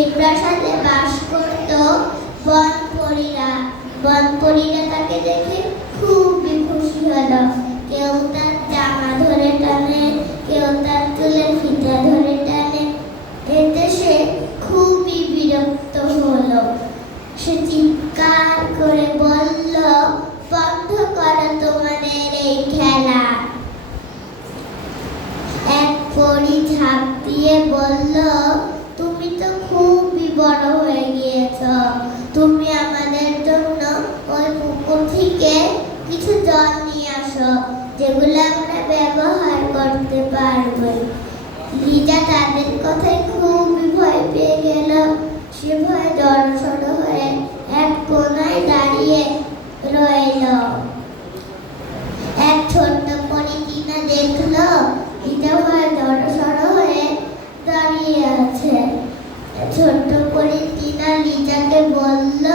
সেই প্রাসাদে বাস করত বনপরীরা। বনপরীরা তাকে দেখে খুবই খুশি হলো। কেউ তার জামা ধরে টানে, কেউ তার চুলের ফিতা ধরে টানে। এতে সে খুবই বিরক্ত হলো। সে চিৎকার করে বলল, বন্ধ করো তোমাদের এই খেলা। এক পরী ঝাঁপ দিয়ে বলল, তুমি তো খুবই বড় হয়ে গিয়েছ, তুমি আমাদের জন্য ওই পুকুর থেকে কিছু জল নিয়ে আসো, যেগুলো আমরা ব্যবহার করতে পারবো। লিজা তাদের কথায় খুবই ভয় পেয়ে গেল। সে ভয়ে জড়সড় হয়ে এক কোনায় দাঁড়িয়ে রইল। এক ছোট্ট পরী টিনা দেখল লিজা ভয়ে জড়সড় হয়ে দাঁড়িয়ে আছে। ছোট্ট পরী টিনা লিজাকে বলল,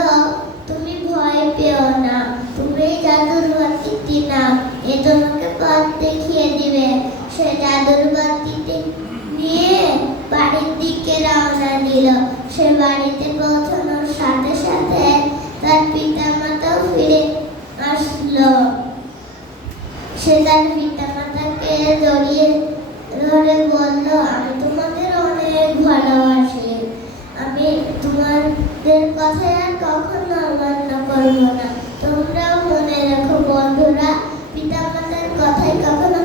তুমি ভয় পেও না, তুমি এই জাদুর বাতিটি নাও, এ তোমাকে পথ দেখিয়ে দিবে। সে জাদুর বাতিটি নিয়ে বাড়ির দিকে রওনা দিল। সে বাড়িতে পৌঁছানোর সাথে সাথে তার পিতামাতাও ফিরে আসলো। সে তার পিতামাতাকে জড়িয়ে ধরে বলল, আমি তোমাদের অনেক ভালোবাসি, আমি তোমাদের কথা আর কখনো অমান্য করবো না। তোমরাও মনে রাখো বন্ধুরা, পিতামাতার কথায় কখনো